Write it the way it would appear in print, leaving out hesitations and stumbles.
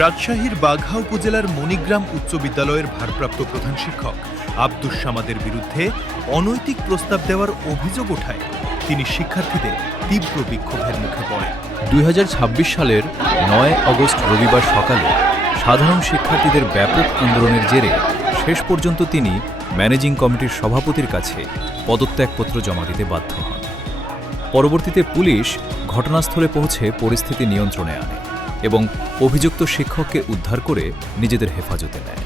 রাজশাহীর বাঘা উপজেলার মণিগ্রাম উচ্চ বিদ্যালয়ের ভারপ্রাপ্ত প্রধান শিক্ষক আব্দুস সামাদের বিরুদ্ধে অনৈতিক প্রস্তাব দেওয়ার অভিযোগ ওঠায় তিনি শিক্ষার্থীদের তীব্র বিক্ষোভের মুখে পড়েন। 2026 সালের 9 আগস্ট রবিবার সকালে সাধারণ শিক্ষার্থীদের ব্যাপক আন্দোলনের জেরে শেষ পর্যন্ত তিনি ম্যানেজিং কমিটির সভাপতির কাছে পদত্যাগপত্র জমা দিতে বাধ্য হন। পরবর্তীতে পুলিশ ঘটনাস্থলে পৌঁছে পরিস্থিতি নিয়ন্ত্রণে আনে এবং অভিযুক্ত শিক্ষককে উদ্ধার করে নিজেদের হেফাজতে নেয়।